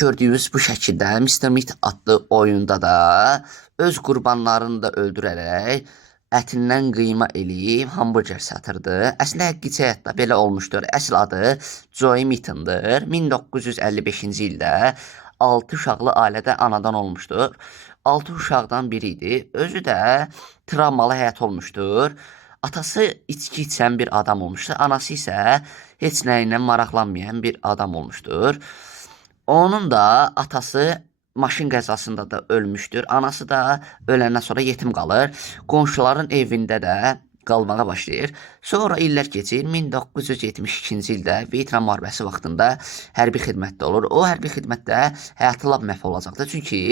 gördüyünüz bu şəkildə Mr. Meat adlı oyunda da öz qurbanlarını da öldürərək ətindən qıyma eləyib hamburger satırdı. Əslində həqiqi həyatda belə olmuşdur. Əsl adı Joey Meaton'dır. 1955-ci ildə 6 uşaqlı ailədə anadan olmuşdur. 6 uşaqdan biri idi. Özü də travmalı həyat olmuşdur. Atası içki içən bir adam olmuşdur. Anası isə heç nəyindən maraqlanmayan bir adam olmuşdur. Onun da atası maşın qəzasında da ölmüşdür. Anası da öləndən sonra yetim qalır. Qonşuların evində də qalmağa başlayır. Sonra illər keçir. 1972-ci ildə Vyetnam müharibəsi vaxtında hərbi xidmətdə olur. O hərbi xidmətdə həyatı lap məhv olacaqdır. Çünki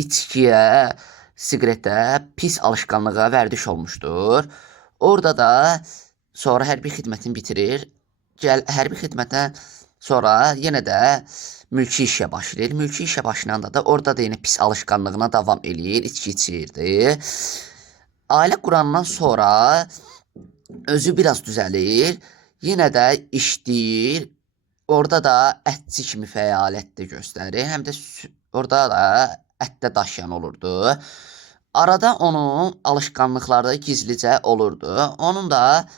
içkiyə, siqaretə, pis alışqanlığa vərdiş olmuşdur. Orada da sonra hərbi xidmətini bitirir. Hərbi xidmətdən sonra yenə də mülki işə başlayır. Mülki işə başlayanda da orada da yenə pis alışqanlığına davam eləyir, içki içirdi. Ailə qurandan sonra özü biraz düzəlir. Yenə də işləyir. Orada da ətçi kimi fəaliyyət də göstərir. Həm də orada da ətdə daşıyan olurdu. Arada onun alışqanlıqları gizlicə olurdu. Onun da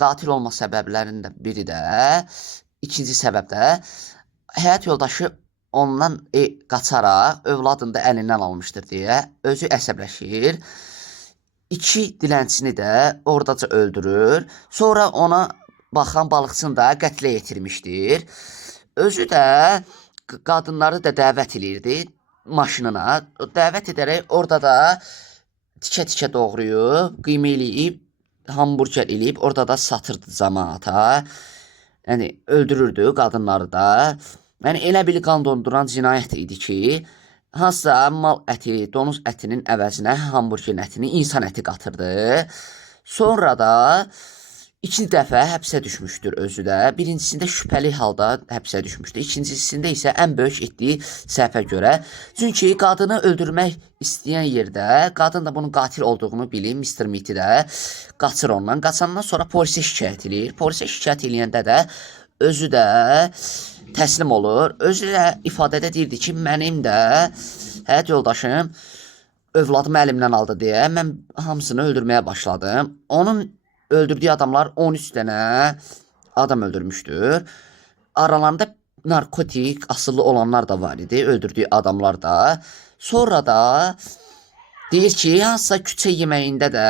qatil olma səbəblərinin biri də, ikinci səbəb də həyat yoldaşı ondan qaçaraq övladını da əlindən almışdır deyə özü əsəbləşir. 2 dilənçini də oradaca öldürür. Sonra ona baxan balıqçını da qətlə yetirmişdir. Özü də qadınları da dəvət edirdi maşınına. Dəvət edərək orada da tikə-tikə doğrayıb, qıyma eləyib, hamburger eləyib, orada da satırdı cəmaata. Yəni öldürürdü qadınları da. Yəni elə bir qan donduran cinayət idi ki, hansısa mal əti, donuz ətinin əvəzinə hamburgerin ətini insan əti qatırdı. Sonra da 2 dəfə həbsə düşmüşdür özü də. Birincisində şübhəli halda həbsə düşmüşdür. İkincisində isə ən böyük etdiyi səhvə görə. Çünki qadını öldürmək istəyən yerdə, qadın da bunun qatil olduğunu bilir, Mr. Meat'i də qaçır ondan. Qaçandan sonra polisə şikayət edir. Polisə şikayət eləyəndə də özü də təslim olur. Özü də ifadədə deyirdi ki, mənim də həyat yoldaşım övladımı əlimdən aldı deyə mən hamısını öldürməyə başladım. Onun öldürdüyü adamlar 13 dənə adam öldürmüşdür. Aralarında narkotik asıllı olanlar da var idi, öldürdüyü adamlar da. Sonra da deyir ki, hansısa küçə yeməyində də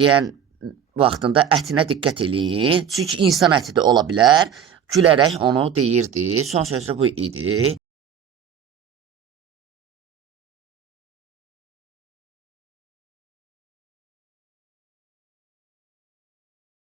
yeyən vaxtında ətinə diqqət eləyin. Çünki insan əti də ola bilər. Gülərək onu deyirdi. Son sözü bu idi.